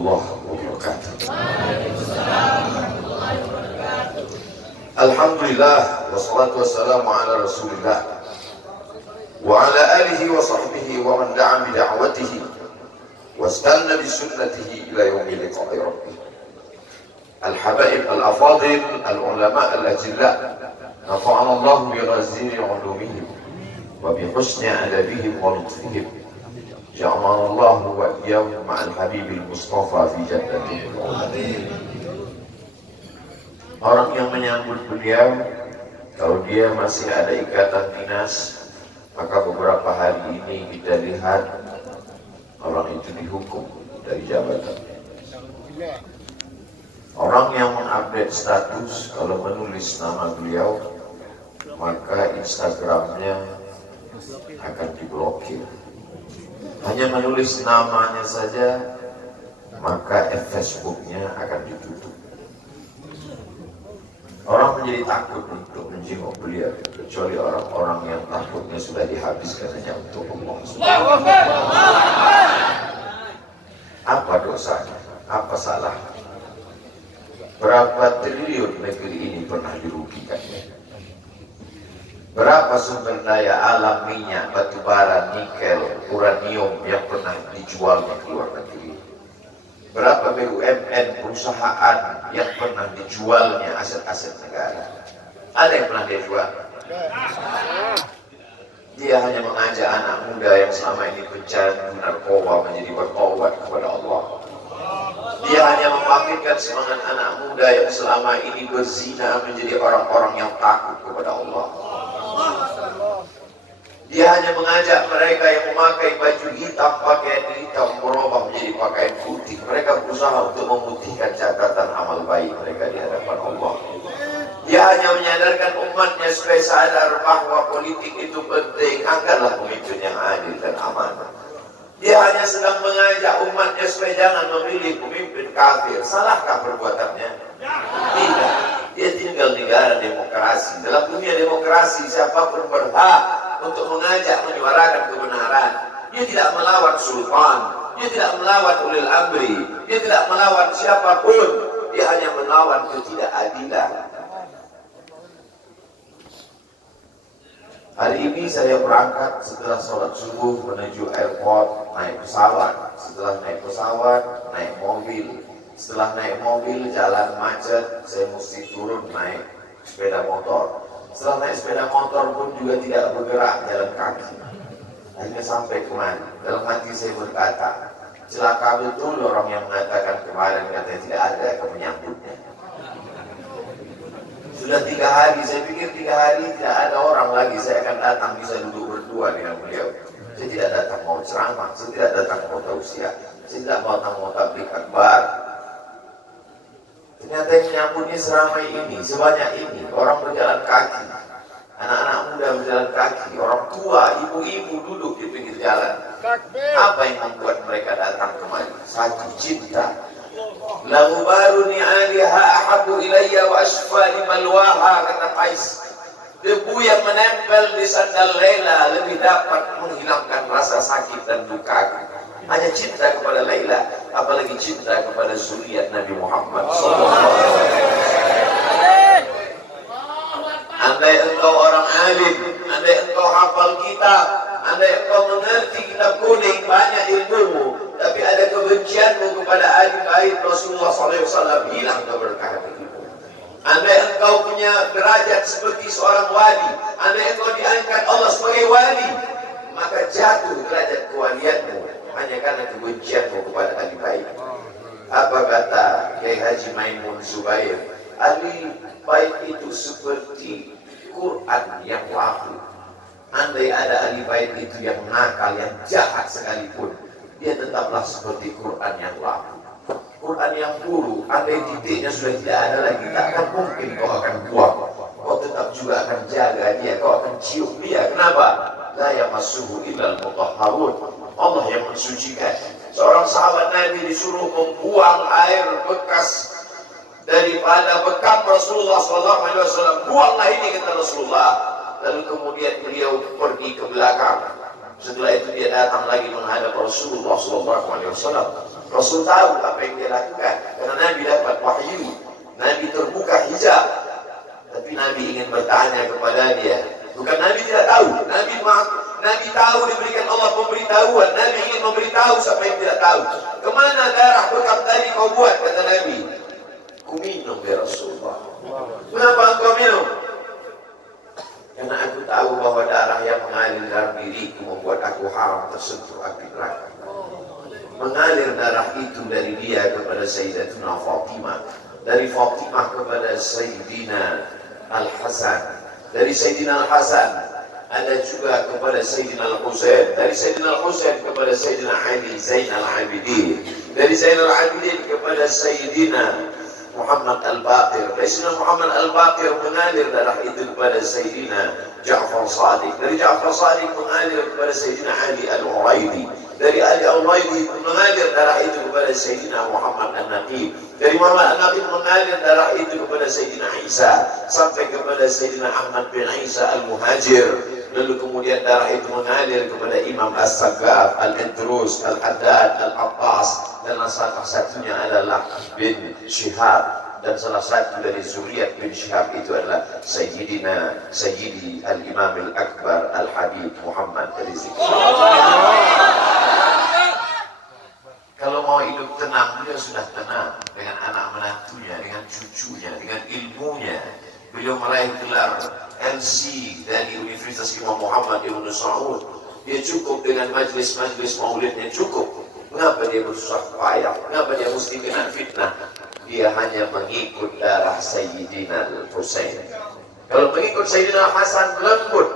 warahmatullahi wabarakatuh. Alhamdulillah wassalatu wassalamu ala Rasulillah wa ala alihi wa sahbihi wa man da'a bi da'watihi wastanna bi sunnatihi ila yaumil liqa'i rabbih. Al-habaib al-afadil al-ulama al-ajilla nafa'ana Allah bi ghaziri 'ulumihim wa bi husni adabihim wa lutfihim. Ja'alana Allah wa iyyahum ma'al habibil mustafa fi jannatihi. Orang yang menyambut beliau, kalau dia masih ada ikatan dinas, maka beberapa hari ini kita lihat orang itu dihukum dari jabatan. Orang yang mengupdate status, kalau menulis nama beliau, maka Instagramnya akan diblokir. Hanya menulis namanya saja, maka Facebooknya akan ditutup. Orang menjadi takut untuk menjenguk beliau, kecuali orang-orang yang takutnya sudah dihabiskan hanya untuk Allah. Apa dosanya? Apa salahnya? Berapa triliun negeri ini pernah dirugikannya? Berapa sumber daya alam, minyak, batu bara, nikel, uranium yang pernah dijualnya ke luar negeri? Berapa BUMN perusahaan yang pernah dijualnya aset-aset negara? Ada yang pernah dia jual? Dia hanya mengajak anak muda yang selama ini pecandu narkoba menjadi bertobat kepada Allah. Dia hanya membangkitkan semangat anak muda yang selama ini berzina menjadi orang-orang yang takut kepada Allah. Dia hanya mengajak mereka yang memakai baju hitam, pakaian hitam, berubah menjadi pakaian putih. Mereka berusaha untuk memutihkan catatan amal baik mereka di hadapan Allah. Dia hanya menyadarkan umatnya supaya sadar bahwa politik itu penting. Angkatlah pemimpin yang adil dan amanah. Dia hanya sedang mengajak umatnya supaya jangan memilih pemimpin kafir. Salahkah perbuatannya? Tidak. Dia tinggal di negara demokrasi. Dalam dunia demokrasi, siapapun berhak untuk mengajak menyuarakan kebenaran. Dia tidak melawan sultan, dia tidak melawan ulil amri, dia tidak melawan siapapun. Dia hanya melawan ketidakadilan. Hari ini saya berangkat setelah sholat subuh menuju airport, naik pesawat. Setelah naik pesawat, naik mobil. Setelah naik mobil, jalan macet, saya mesti turun naik sepeda motor. Setelah naik sepeda motor pun juga tidak bergerak, jalan kaki. Akhirnya sampai kemari. Dalam hati saya berkata, celaka betul orang yang mengatakan kemarin katanya tidak ada penyambutnya. Sudah 3 hari, saya pikir 3 hari tidak ada orang lagi. Saya akan datang bisa duduk berdua dengan beliau. Saya tidak datang mau ceramah, saya tidak datang mau tausiah, saya tidak datang mau tabligh akbar. Ternyata yang menyambutnya seramai ini, sebanyak ini. Orang berjalan kaki, anak-anak muda berjalan kaki, orang tua, ibu-ibu duduk di pinggir jalan. Apa yang membuat mereka datang kemari? Satu, cinta. Lahu baru ni'aliha ahabu ilayya wa ashfa limalwaha, kata Qais. Debu yang menempel di sandal Laila lebih dapat menghilangkan rasa sakit dan duka. Hanya cinta kepada Laila, apalagi cinta kepada zuriat Nabi Muhammad SAW. Andai engkau orang alim, andai engkau hafal kitab, andai engkau mengerti kitab kuning, banyak ilmumu, tapi ada kebencianmu kepada ahli bait Rasulullah SAW, hilang keberkahan itu. Andai engkau punya derajat seperti seorang wali, andai engkau diangkat Allah sebagai wali, maka jatuh derajat kewalianmu hanya karena kebencianmu kepada ahli bait. Apa kata Kiai Haji Maimun Zubair? Ahli bait itu seperti Quran yang laku. Andai ada ahli bait itu yang nakal, yang jahat sekalipun, dia tetaplah seperti Quran yang laku. Quran yang buruk, andai titiknya sudah tidak ada lagi, tak akan mungkin kau akan buang. Kau tetap juga akan jaga dia, kau akan cium dia. Kenapa? La yamassuhu illal mutahharun. Allah yang mensucikan. Seorang sahabat Nabi disuruh membuang air bekas daripada bekam Rasulullah SAW. Buanglah ini, kata Rasulullah. Lalu kemudian beliau pergi ke belakang. Setelah itu dia datang lagi menghadap Rasulullah SAW. Rasul tahu apa yang dia lakukan karena Nabi dapat wahyu, Nabi terbuka hijab. Tapi Nabi ingin bertanya kepada dia. Bukan Nabi tidak tahu, Nabi tahu, diberikan Allah pemberitahuan. Nabi ingin memberitahu siapa yang tidak tahu. Kemana darah bekam tadi kau buat, kata Nabi. Ku minum ya Rasulullah. Kenapa engkau minum? Karena aku tahu bahwa darah yang mengalir dalam diriku membuat aku haram tersentuh api neraka. Mengalir darah itu dari dia kepada Sayyidatuna Fatimah, dari Fatimah kepada Sayyidina Al-Hasan, dari Sayyidina Al-Hasan ada juga kepada Sayyidina Al-Husain, dari Sayyidina Al-Husain kepada Sayyidina Ali Zainal Abidin, dari Zainal Abidin kepada Sayyidina Muhammad Al-Baqir, dari Sayyidina Muhammad Al-Baqir mengalir darah itu kepada Sayyidina Ja'far Sadiq, dari Ja'far Sadiq mengalir kepada Sayyidina Ali Al-Uraidi, dari Ali Al-Uraidi mengalir darah itu kepada Sayyidina Muhammad An-Naqib, dari Muhammad An-Naqib mengalir darah itu kepada Sayyidina Isa sampai kepada Sayyidina Ahmad bin Isa Al-Muhajir. Lalu kemudian darah itu mengalir kepada Imam As-Saggaf, Al-Idrus, Al-Haddad, Al-Abbas, dan salah satunya adalah bin Syihab, dan salah satu dari zuriat bin Syihab itu adalah Sayyidi Al-Imam Al-Akbar Al-Habib Muhammad Rizik. Kalau mau hidup tenang, beliau sudah tenang dengan anak menantunya, dengan cucunya, dengan ilmunya. Beliau meraih gelar LC dari Universitas Imam Muhammad Ibn Saud. Dia cukup dengan majlis-majlis maulidnya, cukup. Mengapa dia bersusah payah? Mengapa dia mesti kena fitnah? Dia hanya mengikut darah Sayyidina Al-Husain. Kalau mengikut Sayyidina Hasan lembut,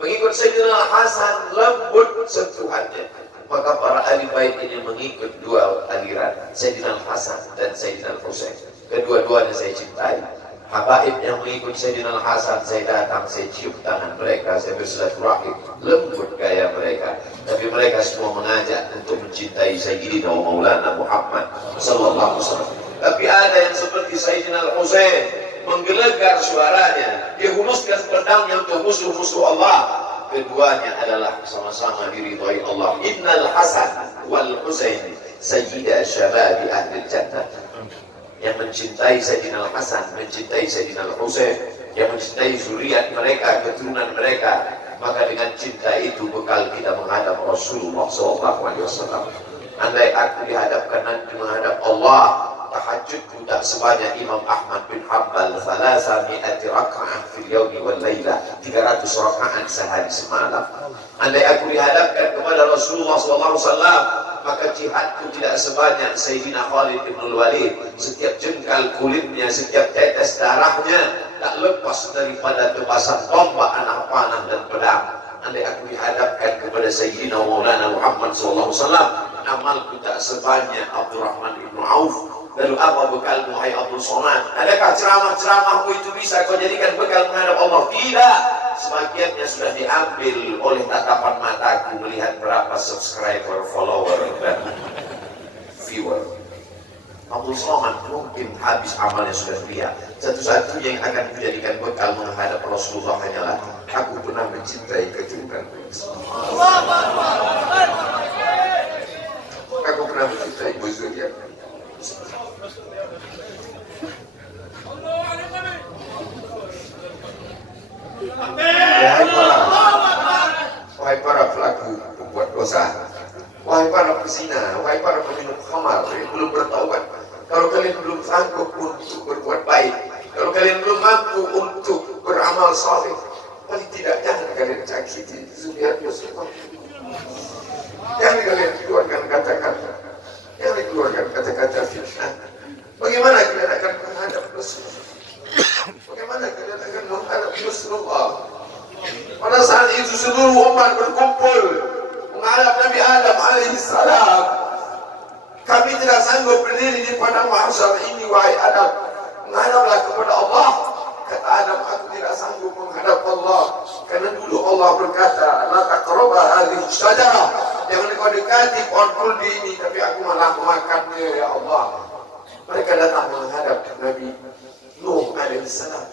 mengikut Sayyidina Hasan lembut sentuhannya. Maka para ahli bait ini mengikut dua aliran, Sayyidina Hasan dan Sayyidina Al-Husain. Kedua-duanya saya cintai. Habaib yang mengikut Sayyidina Al-Hasan, saya datang, saya cium tangan mereka, saya bersilaturahim, lembut gaya mereka. Tapi mereka semua mengajak untuk mencintai Sayyidina wa Maulana Muhammad sallallahu alaihi wasallam. Tapi ada yang seperti Sayyidina Al-Husain, menggelegar suaranya, dia huluskan pedangnya untuk musuh-musuh Allah. Keduanya adalah sama-sama diridhai Allah. Innal Hasan wal Husain sayyida syababi ahli jannah. Yang mencintai Sayyidina Al-Hasan, mencintai Sayyidina Al-Husain, yang mencintai zuriat mereka, keturunan mereka, maka dengan cinta itu bekal kita menghadap Rasulullah SAW. Andai aku dihadapkan nanti menghadap Allah, tahajudku tak sebanyak Imam Ahmad bin Hanbal, 300 raka'ah fil yawmi wal layla, 300 rakaat sehari semalam. Andai aku dihadapkan kepada Rasulullah SAW, maka jihadku tidak sebanyak Sayyidina Khalid bin Walid. Setiap jengkal kulitnya, setiap tetes darahnya tak lepas daripada tebasan tombak, anak panah dan pedang. Andai aku dihadapkan kepada Sayyidina Maulana Muhammad SAW, amalku tak sebanyak Abdurrahman ibn Auf. Lalu apa bekalmu, hai Abdul Somad? Adakah ceramah-ceramahmu itu bisa kau jadikan bekal menghadap Allah? Tidak. Sebagiannya sudah diambil oleh tatapan mataku melihat berapa subscriber, follower, dan viewer. Abdul Somad mungkin habis amalnya sudah lihat. Satu-satunya yang akan menjadikan bekal menghadap Rasulullah hanyalah aku pernah mencintai keturunan. Aku pernah mencintai zuriat. Wahai para pelaku pembuat dosa, wahai para pezina, wahai para peminum khamar yang belum bertaubat, kalau kalian belum sanggup untuk berbuat baik, kalau kalian belum mampu untuk beramal saleh, paling tidak jangan kalian cakiti zuriat Yusuf. Jangan kalian keluarkan kata-kata, jangan dikeluarkan kata-kata fitnah. Bagaimana kalian akan menghadap Rasulullah? Bagaimana kalian akan menghadap Rasulullah? Pada saat itu seluruh umat berkumpul menghadap Nabi Adam alaihissalam. Kami tidak sanggup berdiri di padang mahsyar ini, wahai Adam. Menghadaplah kepada Allah. Kata Adam, aku tidak sanggup menghadap Allah, karena dulu Allah berkata, la taqrabu hadhihi syajarah, jangan kau dekati pohon kuldi ini, tapi aku malah memakannya, ya Allah. Mereka datang menghadap Nabi Nuh alaihissalam.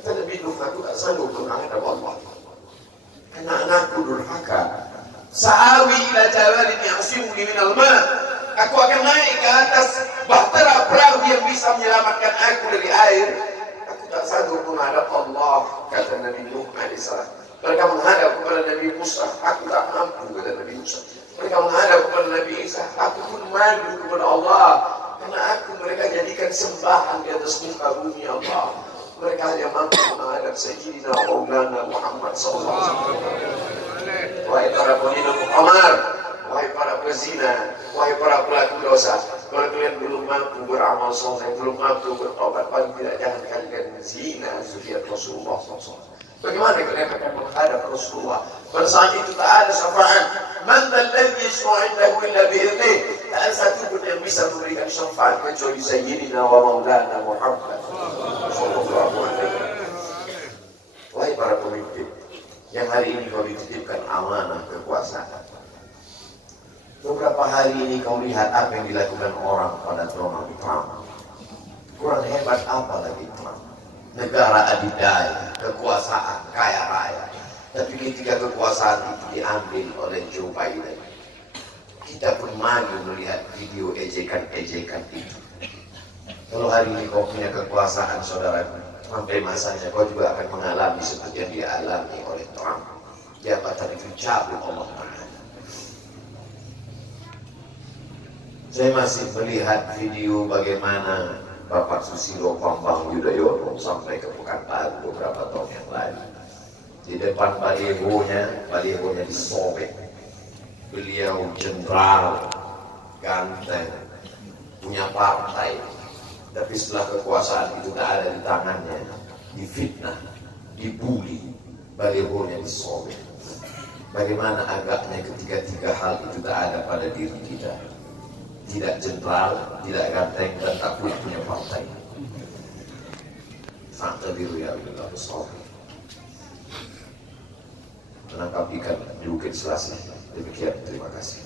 Kata Nabi Nuh, aku tak sanggup menghadap Allah karena anakku durhaka. Sa'awi ila jabalin ya'simuni minal ma', Aku akan naik ke atas bahtera perahu yang bisa menyelamatkan aku dari air. Aku tak sanggup menghadap Allah, kata Nabi Nuh alaihissalam. Mereka menghadap kepada Nabi Musa, aku tak mampu, kata Nabi Musa. Mereka menghadap kepada Nabi Isa, aku pun malu kepada Allah, karena aku mereka jadikan sembahan di atas muka bumi Allah. Mereka hanya mampu menghadap Sayyidina Maulana Muhammad SAW. Wahai para peminum khamar, wahai para pezina, wahai para pelaku dosa, kalau kalian belum mampu beramal soleh, belum mampu bertobat, paling tidak jangan kalian zina zuriat Rasulullah SAW. Bagaimana kalian akan menghadap Rasulullah? Pada saat itu tak ada syafaat. Man dzalladzi yashfa'u 'indahu illa bi'idhnih. Tak ada satu pun yang bisa memberikan syafaat kecuali Sayyidina wa Maulana Muhammad sallallahu alaihi wasallam. Wahai para pemimpin yang hari ini kau dititipkan amanah kekuasaan. Beberapa hari ini kau lihat apa yang dilakukan orang pada Donald Trump. Kurang hebat apa lagi Trump? Negara adidaya, kekuasaan, kaya raya. Tapi ketika kekuasaan itu diambil oleh Joe Biden, kita pun malu melihat video ejekan-ejekan itu. Kalau hari ini kau punya kekuasaan, saudara, sampai masanya kau juga akan mengalami seperti yang dialami oleh Trump. Jabatan itu cabut Allah Ta'ala. Saya masih melihat video bagaimana Bapak Susilo Bambang Yudhoyono sampai ke Pekanbaru beberapa tahun yang lalu. Di depan balihonya disobek. Beliau jenderal, ganteng, punya partai. Tapi setelah kekuasaan itu tak ada di tangannya, difitnah, dibuli, balihonya disobek. Bagaimana agaknya ketika tiga hal itu tak ada pada diri kita. Tidak jenderal, tidak ganteng, dan tak pula punya partai. Fakta biru ya Allah besar. Menangkap ikan di Bukit Selasih. Demikian, terima kasih.